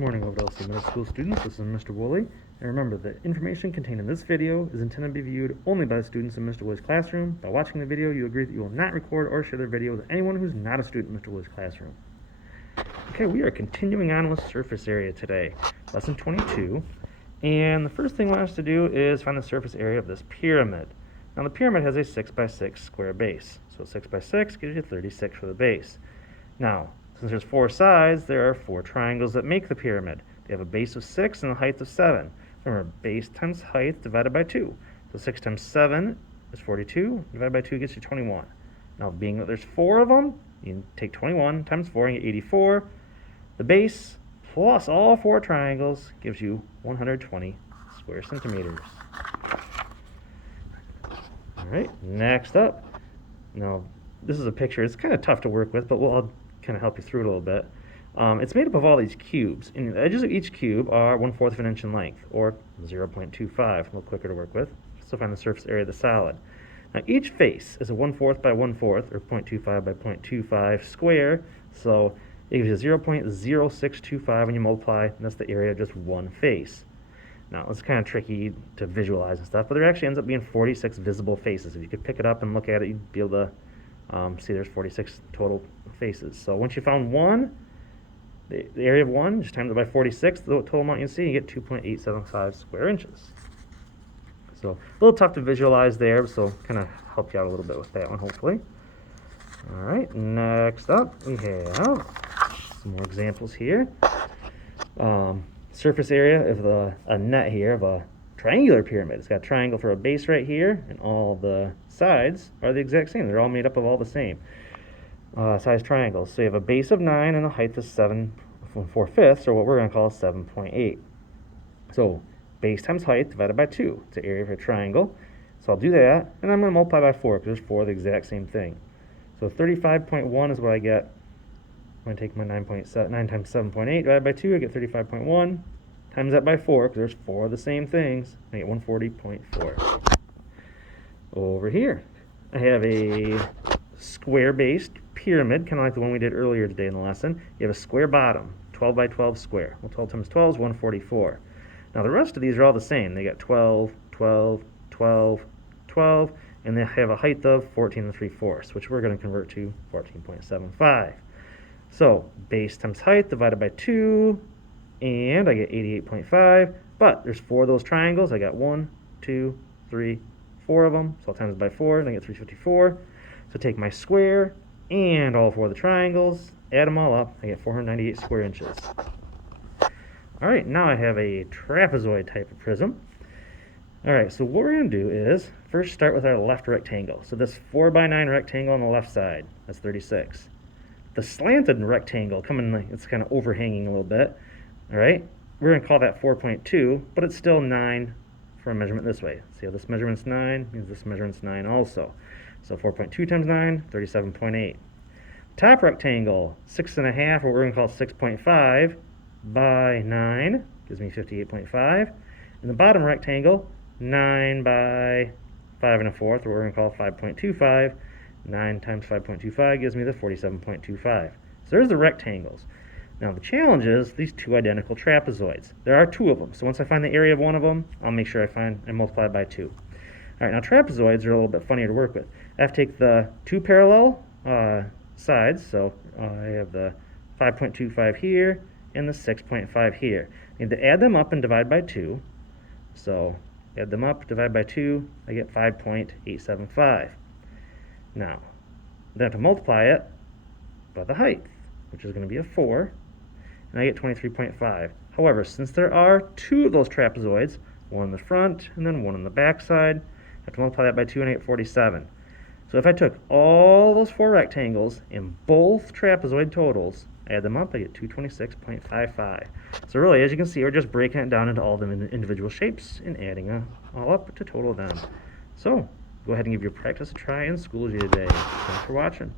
Good morning, Oakdale Middle School students. This is Mr. Woolley. And remember, the information contained in this video is intended to be viewed only by the students in Mr. Woolley's classroom. By watching the video, you agree that you will not record or share the video with anyone who's not a student in Mr. Woolley's classroom. Okay, we are continuing on with surface area today, lesson 22. And the first thing we want us to do is find the surface area of this pyramid. Now, the pyramid has a 6 by 6 square base. So 6 by 6 gives you 36 for the base. Now, since there's 4 sides, there are 4 triangles that make the pyramid. They have a base of 6 and a height of 7. Remember, base times height divided by 2. So 6 times 7 is 42. Divided by 2 gets you 21. Now, being that there's 4 of them, you can take 21 times 4 and get 84. The base plus all 4 triangles gives you 120 square centimeters. All right, next up. Now, this is a picture. It's kind of tough to work with, but I'll kind of help you through it a little bit. It's made up of all these cubes, and the edges of each cube are 1/4 of an inch in length, or 0.25, a little quicker to work with. So find the surface area of the solid. Now, each face is a 1/4 by 1/4, or 0.25 by 0.25 square, so it gives you 0.0625 when you multiply, and that's the area of just one face. Now, it's kind of tricky to visualize and stuff, but there actually ends up being 46 visible faces. If you could pick it up and look at it, you'd be able to see there's 46 total faces. So once you found one, the area of one, just times it by 46, the total amount you see, you get 2.875 square inches. So a little tough to visualize there, so kind of help you out a little bit with that one, hopefully. All right, next up, we have some more examples here. Surface area of a net here of a triangular pyramid. It's got a triangle for a base right here, and all the sides are the exact same. They're all made up of all the same size triangles. So you have a base of 9 and a height of 7 4/5, or what we're going to call 7.8. So base times height divided by 2. It's the area of a triangle. So I'll do that, and I'm going to multiply by 4 because there's 4 of the exact same thing. So 35.1 is what I get when I take my 9 times 7.8 divided by 2. I get 35.1. Times that by 4, because there's 4 of the same things, I get 140.4. Over here, I have a square-based pyramid, kind of like the one we did earlier today in the lesson. You have a square bottom, 12 by 12 square. Well, 12 times 12 is 144. Now, the rest of these are all the same. They got 12, 12, 12, 12, and they have a height of 14 3/4, which we're going to convert to 14.75. So, base times height divided by 2, and I get 88.5, but there's 4 of those triangles. I got 1, 2, 3, 4 of them, so I'll times it by 4, and I get 354. So take my square and all 4 of the triangles, add them all up, I get 498 square inches. All right, now I have a trapezoid type of prism. All right, so what we're going to do is first start with our left rectangle. So this 4 by 9 rectangle on the left side, that's 36. The slanted rectangle, it's kind of overhanging a little bit. All right, we're going to call that 4.2, but it's still 9 for a measurement this way. See how this measurement's 9 means this measurement's 9 also. So 4.2 times 9, 37.8. Top rectangle, 6.5, what we're going to call 6.5 by 9, gives me 58.5. And the bottom rectangle, 9 by 5 1/4, what we're going to call 5.25. 9 times 5.25 gives me the 47.25. So there's the rectangles. Now the challenge is these 2 identical trapezoids. There are 2 of them, so once I find the area of one of them, I'll make sure I multiply it by 2. All right, now trapezoids are a little bit funnier to work with. I have to take the 2 parallel sides, so I have the 5.25 here and the 6.5 here. I need to add them up and divide by 2. So add them up, divide by 2, I get 5.875. Now, then I have to multiply it by the height, which is going to be a 4, and I get 23.5. However, since there are 2 of those trapezoids, one in the front and then one in the back side, I have to multiply that by 2 and I get 47. So if I took all those 4 rectangles and both trapezoid totals, add them up, I get 226.55. So really, as you can see, we're just breaking it down into all the individual shapes and adding all up to total them. So go ahead and give your practice a try in school today. Thanks for watching.